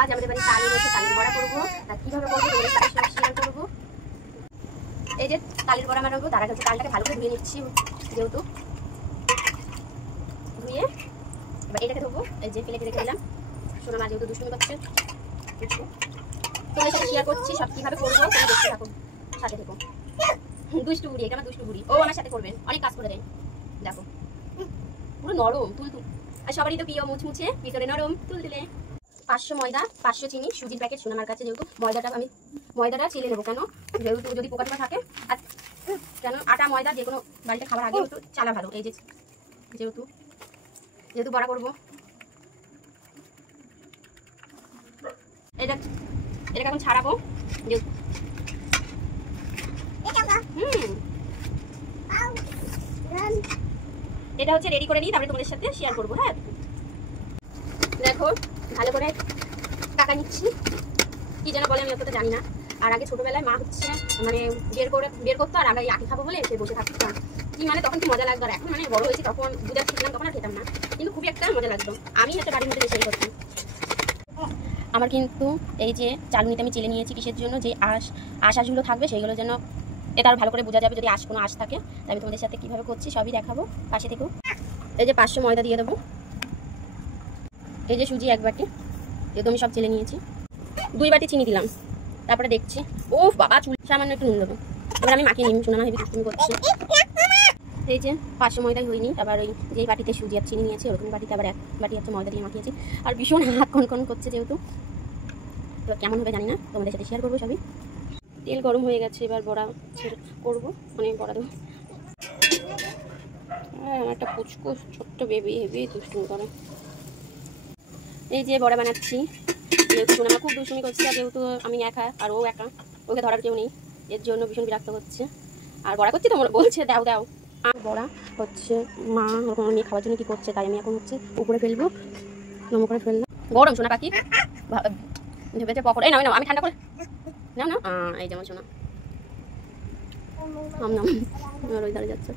আজ আমাদের বাড়ি তালের রয়েছে, তালের বড়া করবো। তা কীভাবে করবো তোমাদের সাথে সব শেয়ার করবো। এই যে তালের বড়া বানাবো, তার আগে তালটাকে ভালো করে ধুয়ে নিচ্ছি, যেহেতু ধুয়ে এবার এটাকে ধোবো। এই যে প্লেটে রেখে দিলাম, সোনা মা যেহেতু দুষ্টুমি করছে, তোমাদের সাথে শেয়ার করছি সব কীভাবে করবো, তোমরা দেখতে থাকো, সাথে থেকো। দুষ্টু বুড়ি, এটা আমার দুষ্টু বুড়ি, ও আমার সাথে করবেন, অনেক কাজ করে দেয়। দেখো পুরো নরম তুল তুল, আর সবারই তো প্রিয় মুচমুচে ভিতরে নরম তুল তুলে। 500 ময়দা, 500 চিনি, সুজির প্যাকেট সোনামার কাছে। যেহেতু ময়দাটা চেলে নেবো, কেন যেহেতু যদি পোকা টোকা থাকে, আর কেন আটা ময়দা যে কোনো বাড়িতে খাবার আগে একটু চালা ভালো। এই যে যেহেতু বড়া করবো, এটাকে এখন ছাড়াবো। এটা হচ্ছে রেডি করে নিই, তারপরে তোমাদের সাথে শেয়ার করবো। হ্যাঁ দেখো ভালো করে কাকা নিচ্ছি, কি যেন বলে আমি অতটা জানি না। আর আগে ছোটবেলায় মা হচ্ছে মানে বের করতো, আর আগে আঁকি খাবো বলে সে বসে থাকতাম। কি মানে তখন কি মজা লাগতো, আর এখন মানে বড় হয়েছি তখন বুঝাচ্ছি ছিলাম, তখন আর খেতাম না, কিন্তু খুবই একটা মজা লাগতো। আমি একটা বাড়ির মধ্যে বেশি করতাম। আমার কিন্তু এই যে চালুনিতে আমি চেলে নিয়েছি, কিসের জন্য, যে আঁশগুলো থাকবে সেইগুলো যেন এটা আর ভালো করে বোঝা যাবে যদি কোনো আঁশ থাকে। তাই আমি তোমাদের সাথে কীভাবে করছি সবই দেখাবো, পাশে থেকেও। এই যে 500 ময়দা দিয়ে দেবো, এই যে সুজি 1 বাটি, যেহেতু আমি সব চেলে নিয়েছি। 2 বাটি চিনি দিলাম, তারপরে দেখছি ও বাবা চুল, সামান্য একটু নুন দেবো। এবার আমি মাখিয়ে নিই, শোনা না হেবি তুমি করছি। এই যে 500 ময়দাই হয়নি, আবার ওই যেই বাটিতে সুজি আর চিনি নিয়েছি ওরকম বাটিতে আবার 1 বাটি হচ্ছে ময়দা দিয়ে মাখিয়েছি। আর ভীষণ হাত কনকন করছে, যেহেতু এবার কেমন হবে জানি না, তোমাদের সাথে শেয়ার করবো সবই। তেল গরম হয়ে গেছে, এবার বড়া করবো, মানে বড়া দেবো। হ্যাঁ আমার একটা পুচকু ছোট্ট বেবি হেবি দুষ্টুমি করে। এই যে বড়া বানাচ্ছি, যেহেতু সোনামা খুব দুষ্টুমি করছে, আর যেহেতু আমি একা আর ও একা, ওকে ধরার কেউ নেই, এর জন্য ভীষণ বিরক্ত হচ্ছে। আর বড়া করছি তো বলছে দাও দাও। আর বড়া হচ্ছে মা ওরকম আমি খাওয়ার জন্য কী করছে, তাই আমি এখন হচ্ছে উপরে ফেলবো, নম করে ফেললাম। গরম সোনা পাখি ভেবেছে পকোড়া, এই নাও নাও, আমি ঠান্ডা করে নাও না, এই যেমন সোনা নাম নাম ওই ধারে যাচ্ছে।